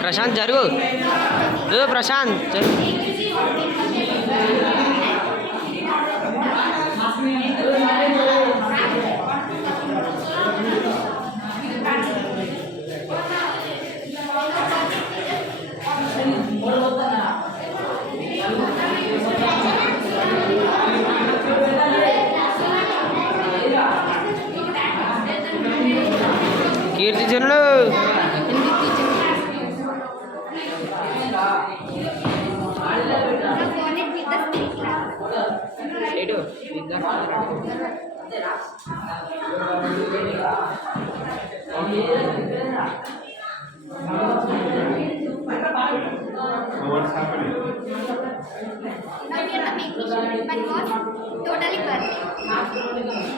Prashant जरू Prashant जरू Kirti जनलो What's happening? Now we are making but was totally burning.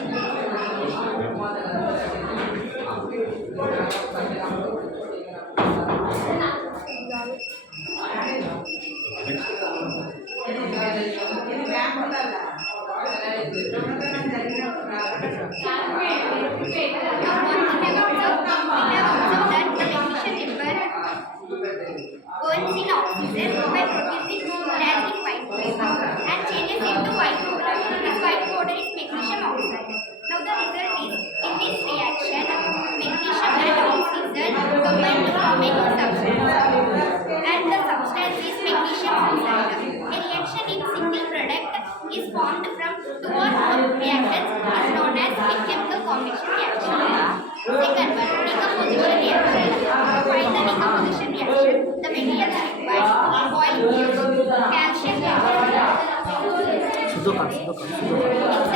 Burns in oxygen by producing dazzling white powder and changes into white powder. This white powder is magnesium oxide. Now the result is, in this reaction, magnesium and oxygen combine to form a new substance. And the substance is magnesium oxide. A reaction in single product is formed from two or more reactants is known as a chemical combination reaction. Second one, decomposition reaction. To find the decomposition reaction, the materials required oil fused calcium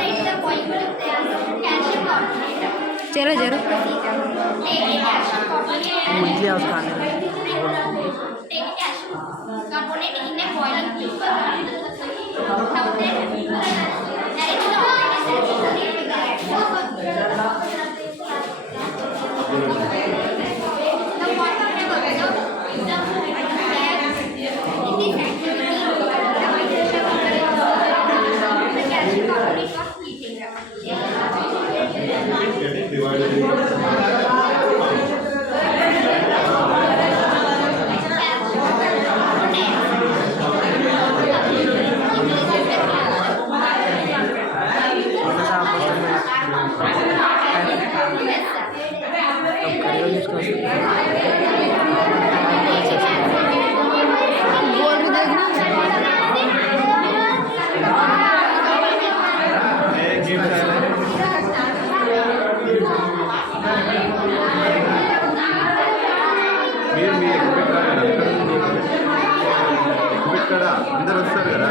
inside the oil there is calcium carbonate. चलो जरूर Take a calcium carbonate मुझे और खाने take a calcium carbonate in a boiling tube. Now then there is the Getting divided into మీరు మీ expect ఇక్కడ అందరూ వస్తారు కదా